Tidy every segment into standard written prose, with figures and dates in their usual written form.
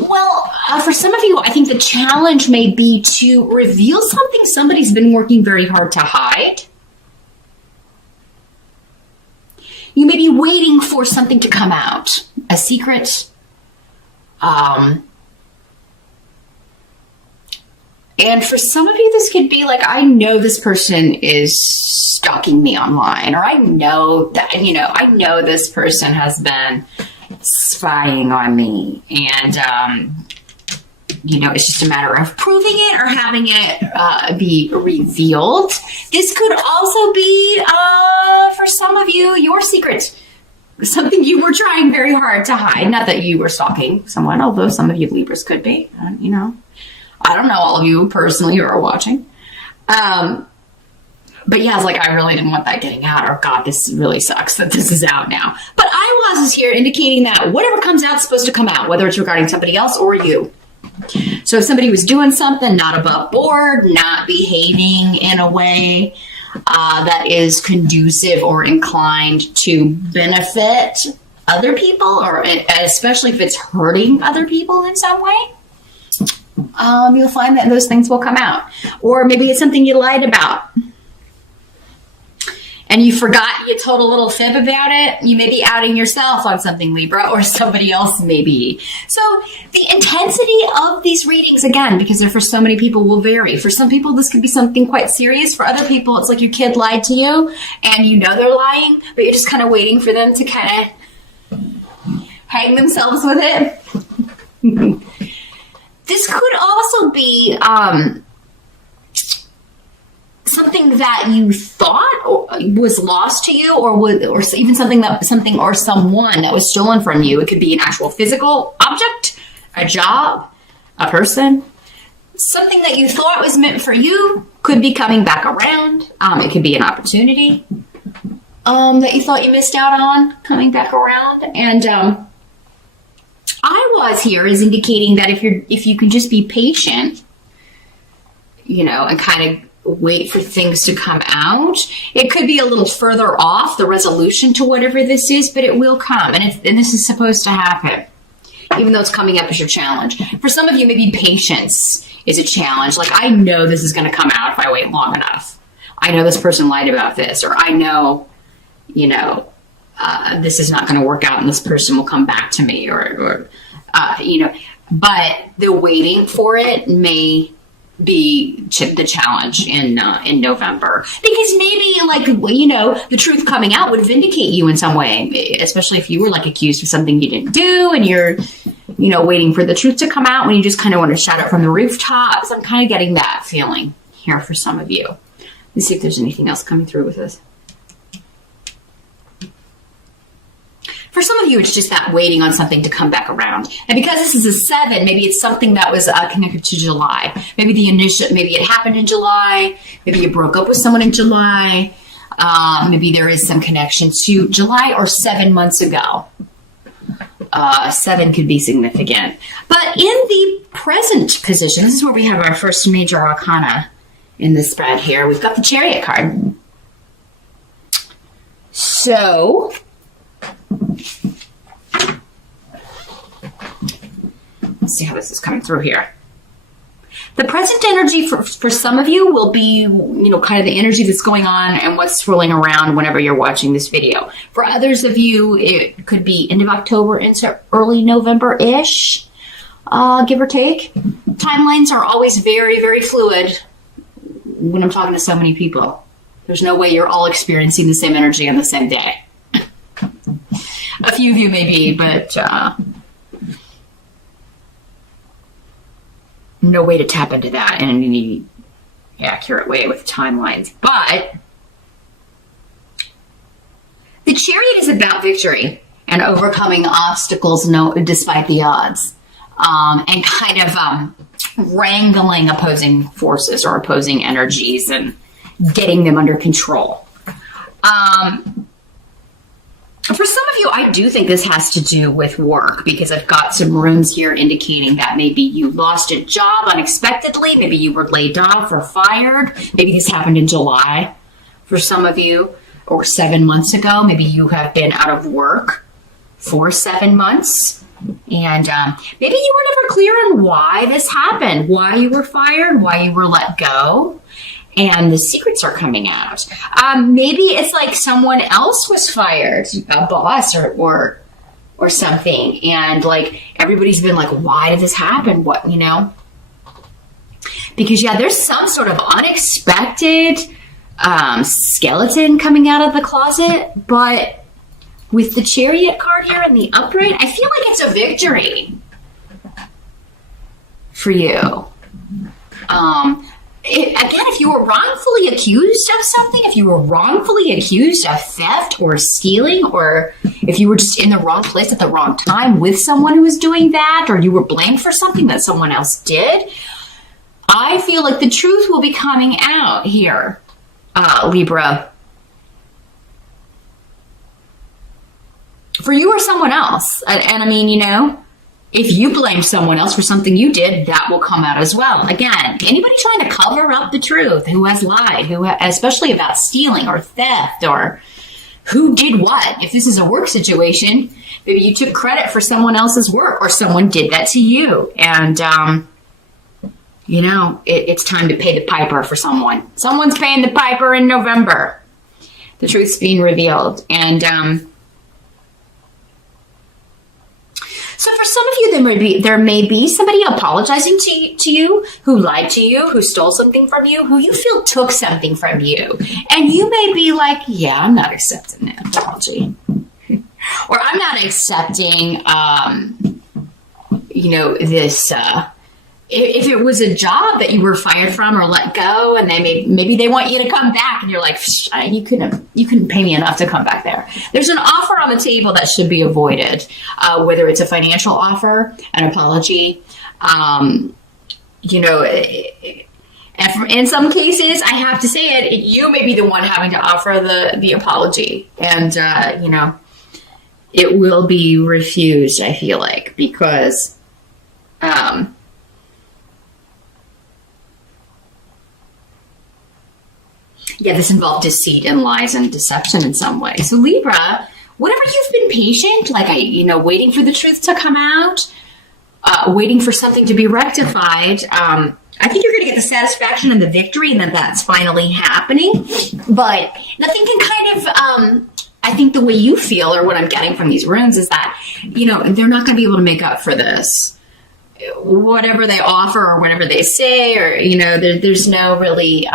Well, for some of you, I think the challenge may be to reveal something somebody's been working very hard to hide. You may be waiting for something to come out, a secret. And for some of you, this could be like, I know this person is stalking me online, or I know that, I know this person has been spying on me. And, it's just a matter of proving it or having it be revealed. This could also be, for some of you, your secret. Something you were trying very hard to hide. Not that you were stalking someone, although some of you Libras could be, I don't know all of you personally who are watching. But yeah, it's like, I really didn't want that getting out, or God, this really sucks that this is out now. But I was here indicating that whatever comes out is supposed to come out, whether it's regarding somebody else or you. So if somebody was doing something not above board, not behaving in a way that is conducive or inclined to benefit other people, or especially if it's hurting other people in some way, you'll find that those things will come out. Or maybe it's something you lied about and you forgot, you told a little fib about it. You may be outing yourself on something, Libra, or somebody else maybe. So the intensity of these readings, again, because they're for so many people, will vary. For some people, this could be something quite serious. For other people, it's like your kid lied to you and you know they're lying, but you're just kind of waiting for them to kind of hang themselves with it. This could also be something that you thought was lost to you, or even something or someone that was stolen from you. It could be an actual physical object, a job, a person. Something that you thought was meant for you could be coming back around. It could be an opportunity that you thought you missed out on coming back around. And I was here is indicating that if you can just be patient, and kind of wait for things to come out. It could be a little further off the resolution to whatever this is, but it will come, and this is supposed to happen, even though it's coming up as your challenge. For some of you, maybe patience is a challenge. Like, I know this is going to come out if I wait long enough. I know this person lied about this, or I know, this is not going to work out, and this person will come back to me, or but the waiting for it may be the challenge in November, because maybe the truth coming out would vindicate you in some way, especially if you were accused of something you didn't do and you're waiting for the truth to come out when you just kind of want to shout it from the rooftops. I'm kind of getting that feeling here for some of you. Let's see if there's anything else coming through with this. For some of you, it's just that waiting on something to come back around. And because this is a 7, maybe it's something that was connected to July. Maybe maybe it happened in July. Maybe you broke up with someone in July. Maybe there is some connection to July or 7 months ago. 7 could be significant. But in the present position, this is where we have our first major arcana in the spread here. We've got the Chariot card. So let's see how this is coming through here. The present energy for some of you will be, kind of the energy that's going on and what's swirling around whenever you're watching this video. For others of you, it could be end of October into early November-ish, give or take. Timelines are always very, very fluid when I'm talking to so many people. There's no way you're all experiencing the same energy on the same day. A few of you maybe, but no way to tap into that in any accurate way with timelines. But the Chariot is about victory and overcoming obstacles despite the odds, and kind of wrangling opposing forces or opposing energies and getting them under control. For some of you, I do think this has to do with work, because I've got some runes here indicating that maybe you lost a job unexpectedly. Maybe you were laid off or fired. Maybe this happened in July for some of you, or 7 months ago. Maybe you have been out of work for 7 months. And maybe you were never clear on why this happened, why you were fired, why you were let go, and the secrets are coming out. Maybe it's like someone else was fired, a boss or something, and like everybody's been like, why did this happen? What, you know? Because there's some sort of unexpected skeleton coming out of the closet, but with the Chariot card here in the upright, I feel like it's a victory for you. Again, if you were wrongfully accused of something, if you were wrongfully accused of theft or stealing, or if you were just in the wrong place at the wrong time with someone who was doing that, or you were blamed for something that someone else did, I feel like the truth will be coming out here, Libra. For you or someone else. And I mean, if you blame someone else for something you did, that will come out as well. Again, anybody trying to cover up the truth, who has lied, especially about stealing or theft or who did what. If this is a work situation, maybe you took credit for someone else's work or someone did that to you. And, it's time to pay the piper for someone. Someone's paying the piper in November. The truth's being revealed. And, so for some of you, there may be somebody apologizing to you, who lied to you, who stole something from you, who you feel took something from you. And you may be like, yeah, I'm not accepting that apology. Or I'm not accepting, this, if it was a job that you were fired from or let go, and maybe they want you to come back, and you're like, you couldn't pay me enough to come back there. There's an offer on the table that should be avoided, whether it's a financial offer, an apology, and in some cases, I have to say it, you may be the one having to offer the apology, and it will be refused, I feel like, because this involved deceit and lies and deception in some way. So Libra, whenever you've been patient, like waiting for the truth to come out, waiting for something to be rectified, I think you're going to get the satisfaction and the victory, and that's finally happening. But nothing can kind of, I think the way you feel, or what I'm getting from these runes, is that, they're not going to be able to make up for this. Whatever they offer or whatever they say, or, there's no really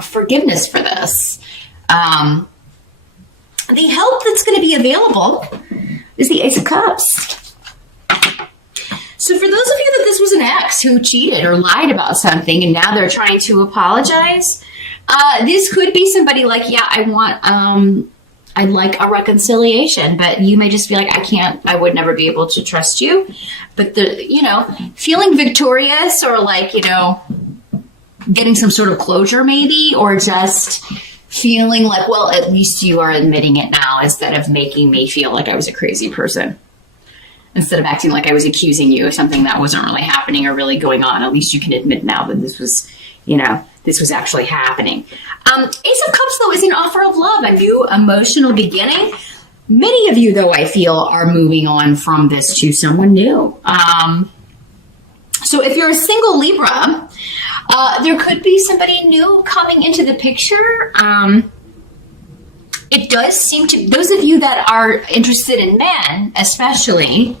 forgiveness for this. The help that's going to be available is the Ace of Cups. So for those of you that this was an ex who cheated or lied about something and now they're trying to apologize, this could be somebody like, I'd like a reconciliation, but you may just be like, I would never be able to trust you. But feeling victorious, or like, getting some sort of closure maybe, or just feeling like, well, at least you are admitting it now, instead of making me feel like I was a crazy person. Instead of acting like I was accusing you of something that wasn't really happening or really going on, at least you can admit now that this was, this was actually happening. Ace of Cups, though, is an offer of love, a new emotional beginning. Many of you, though, I feel, are moving on from this to someone new. So if you're a single Libra, there could be somebody new coming into the picture. It does seem to, those of you that are interested in men, especially,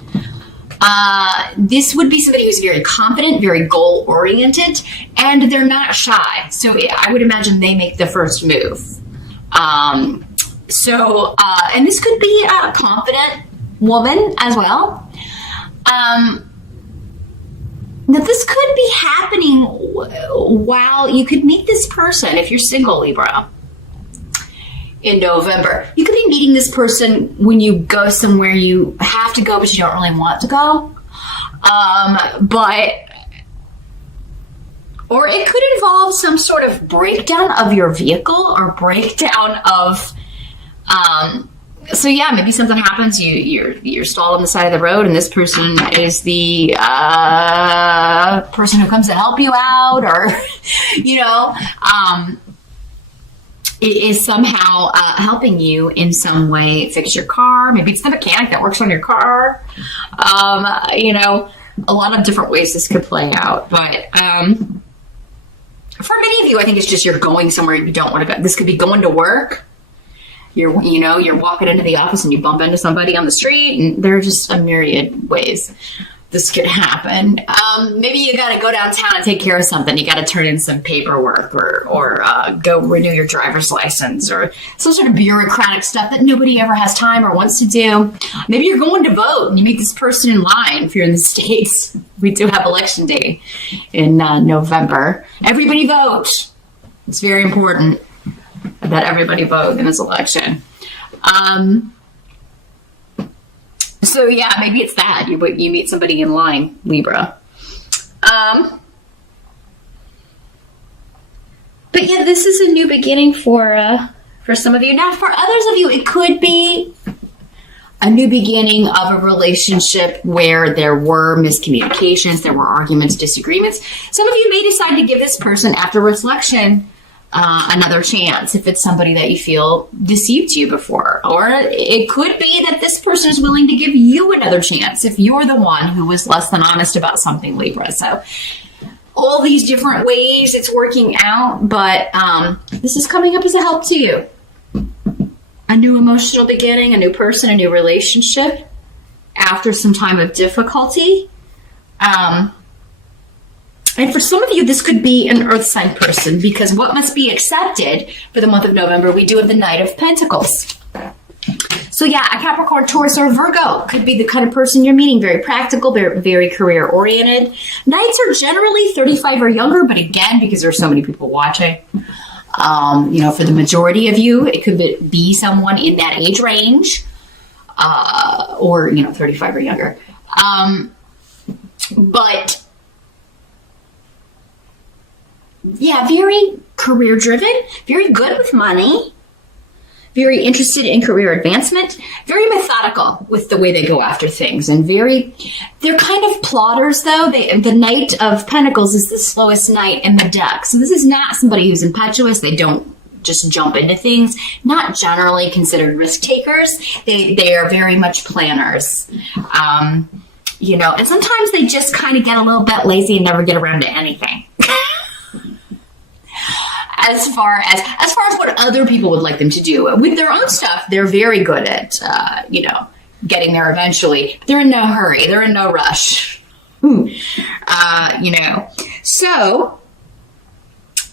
this would be somebody who's very confident, very goal-oriented, and they're not shy. So I would imagine they make the first move. And this could be a confident woman as well. Now, this could be happening while you could meet this person, if you're single, Libra, in November. You could be meeting this person when you go somewhere you have to go, but you don't really want to go. Or it could involve some sort of breakdown of your vehicle, or breakdown of, maybe something happens, you're stalled on the side of the road, and this person is the person who comes to help you out, or, is somehow helping you in some way fix your car. Maybe it's the mechanic that works on your car. You know, a lot of different ways this could play out. But for many of you, I think it's just you're going somewhere you don't want to go. This could be going to work. You're walking into the office and you bump into somebody on the street, and there are just a myriad ways this could happen. Maybe you got to go downtown and take care of something. You got to turn in some paperwork or go renew your driver's license or some sort of bureaucratic stuff that nobody ever has time or wants to do. Maybe you're going to vote and you meet this person in line. If you're in the States, we do have election day in November. Everybody vote. It's very important that everybody vote in this election. So yeah, maybe it's that. You meet somebody in line, Libra. But yeah, this is a new beginning for some of you. Now, for others of you, it could be a new beginning of a relationship where there were miscommunications, there were arguments, disagreements. Some of you may decide to give this person, after reflection, another chance if it's somebody that you feel deceived you before. Or it could be that this person is willing to give you another chance if you're the one who was less than honest about something, Libra. So all these different ways it's working out, but this is coming up as a help to you. A new emotional beginning, a new person, a new relationship after some time of difficulty. And for some of you, this could be an earth sign person, because what must be accepted for the month of November, we do have the Knight of Pentacles. So yeah, a Capricorn, Taurus, or Virgo could be the kind of person you're meeting. Very practical, very, very career-oriented. Knights are generally 35 or younger, but again, because there's so many people watching, for the majority of you, it could be someone in that age range, or 35 or younger. But yeah, very career driven, very good with money, very interested in career advancement, very methodical with the way they go after things, and they're kind of plotters though. The Knight of Pentacles is the slowest knight in the deck. So this is not somebody who's impetuous. They don't just jump into things, not generally considered risk takers. They are very much planners. And sometimes they just kind of get a little bit lazy and never get around to anything. As far as what other people would like them to do with their own stuff, they're very good at, getting there eventually. They're in no hurry. They're in no rush. So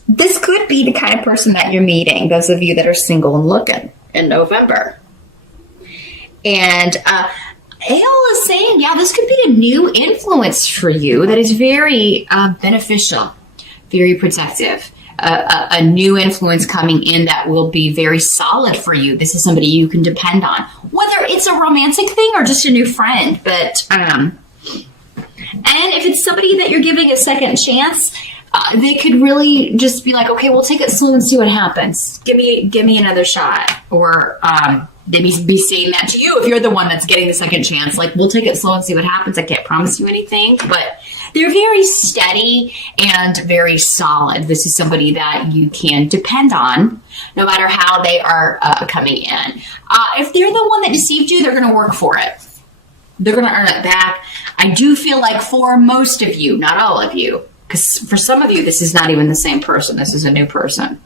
this could be the kind of person that you're meeting, those of you that are single and looking in November. And Ale is saying, yeah, this could be a new influence for you that is very beneficial, very protective. A new influence coming in that will be very solid for you. This is somebody you can depend on, whether it's a romantic thing or just a new friend. But and if it's somebody that you're giving a second chance, they could really just be like, okay, we'll take it slow and see what happens. Give me another shot. Or they be saying that to you if you're the one that's getting the second chance. Like, we'll take it slow and see what happens. I can't promise you anything, but they're very steady and very solid. This is somebody that you can depend on no matter how they are coming in. If they're the one that deceived you, they're going to work for it. They're going to earn it back. I do feel like for most of you, not all of you, because for some of you, this is not even the same person. This is a new person.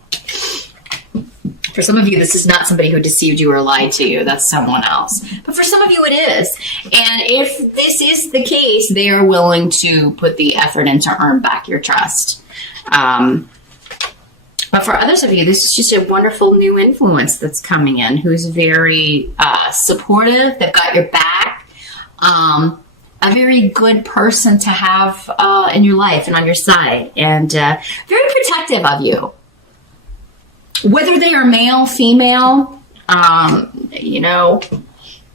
For some of you, this is not somebody who deceived you or lied to you. That's someone else. But for some of you, it is. And if this is the case, they are willing to put the effort in to earn back your trust. But for others of you, this is just a wonderful new influence that's coming in, who's very supportive. They've got your back. A very good person to have in your life and on your side. And very protective of you. Whether they are male, female, no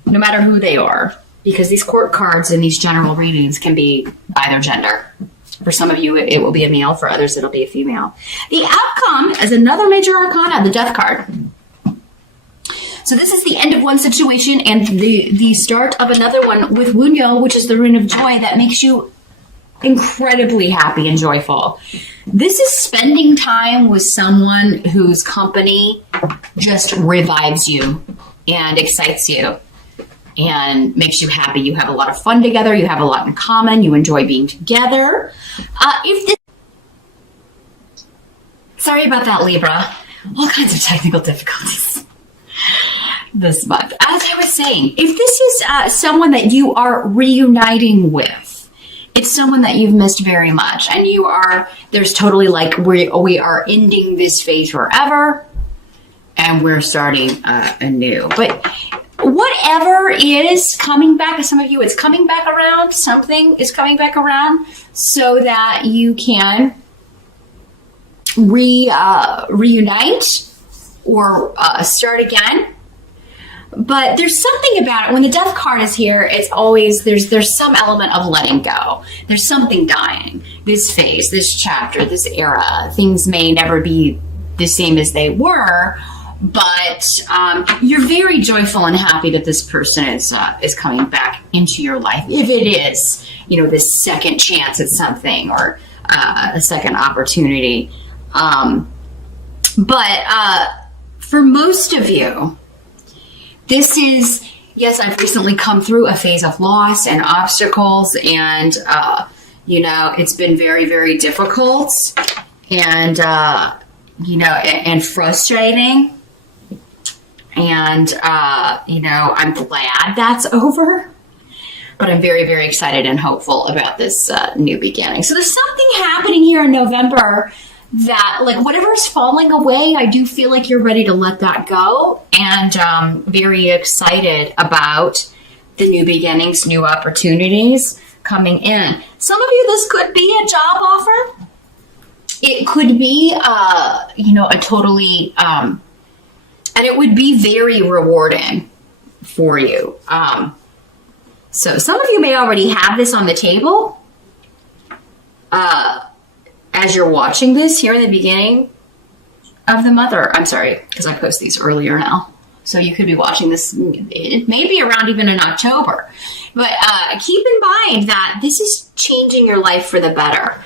matter who they are, because these court cards and these general readings can be either gender. For some of you, it will be a male. For others, it'll be a female. The outcome is another major arcana, the Death card. So this is the end of one situation and the start of another one with Wunyo, which is the rune of joy that makes you incredibly happy and joyful. This is spending time with someone whose company just revives you and excites you and makes you happy. You have a lot of fun together. You have a lot in common. You enjoy being together. Sorry about that, Libra. All kinds of technical difficulties this month. As I was saying, if this is someone that you are reuniting with, it's someone that you've missed very much, and there's totally like, we are ending this phase forever, and we're starting anew. But whatever is coming back, some of you, it's coming back around, something is coming back around, so that you can reunite or start again. But there's something about it. When the death card is here, it's always, there's some element of letting go. There's something dying. This phase, this chapter, this era, things may never be the same as they were, but you're very joyful and happy that this person is coming back into your life. If it is, this second chance at something or a second opportunity. But for most of you, this is, yes, I've recently come through a phase of loss and obstacles, and, it's been very, very difficult and, and frustrating. And, I'm glad that's over, but I'm very, very excited and hopeful about this new beginning. So there's something happening here in November that, like, whatever is falling away, I do feel like you're ready to let that go, and very excited about the new beginnings, new opportunities coming in. Some of you, this could be a job offer. It could be, a totally, and it would be very rewarding for you. So some of you may already have this on the table. As you're watching this here in the beginning of the month, or I'm sorry, because I post these earlier now. So you could be watching this, it may be around even in October. But keep in mind that this is changing your life for the better.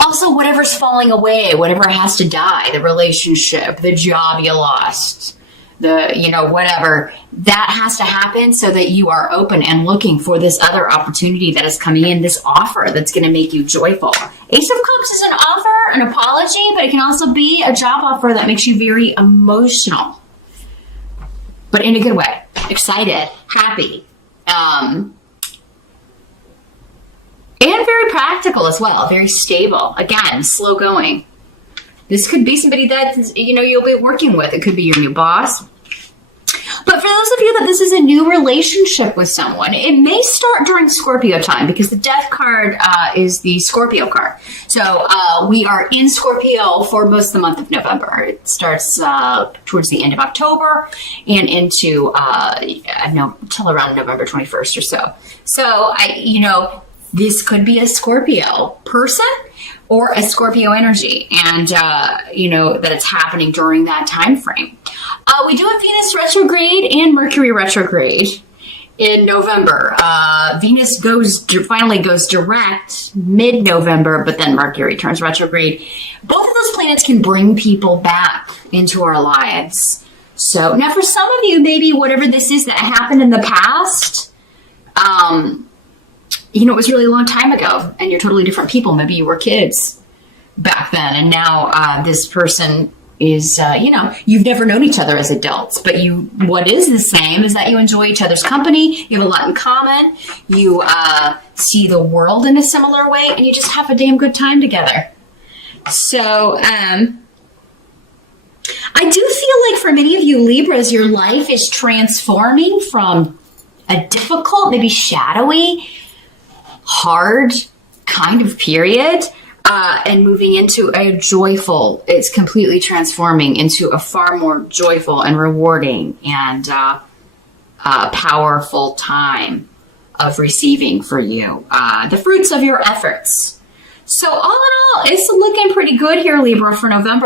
Also, whatever's falling away, whatever has to die, the relationship, the job you lost, whatever, that has to happen so that you are open and looking for this other opportunity that is coming in, this offer that's going to make you joyful. Ace of Cups is an offer, an apology, but it can also be a job offer that makes you very emotional, but in a good way, excited, happy, and very practical as well, very stable. Again, slow going. This could be somebody that, you'll be working with. It could be your new boss. But for those of you that this is a new relationship with someone, it may start during Scorpio time, because the death card is the Scorpio card. So we are in Scorpio for most of the month of November. It starts towards the end of October and into, till around November 21st or so. So, this could be a Scorpio person or a Scorpio energy, and, that it's happening during that time frame. We do have Venus retrograde and Mercury retrograde in November. Venus finally goes direct mid-November, but then Mercury turns retrograde. Both of those planets can bring people back into our lives. So now for some of you, maybe whatever this is that happened in the past, it was really a long time ago, and you're totally different people. Maybe you were kids back then, and now this person is, you've never known each other as adults, but what is the same is that you enjoy each other's company, you have a lot in common, you see the world in a similar way, and you just have a damn good time together. So, I do feel like for many of you Libras, your life is transforming from a difficult, maybe shadowy, hard kind of period, and moving into a joyful, it's completely transforming into a far more joyful and rewarding and powerful time of receiving for you the fruits of your efforts. So all in all, it's looking pretty good here, Libra, for November.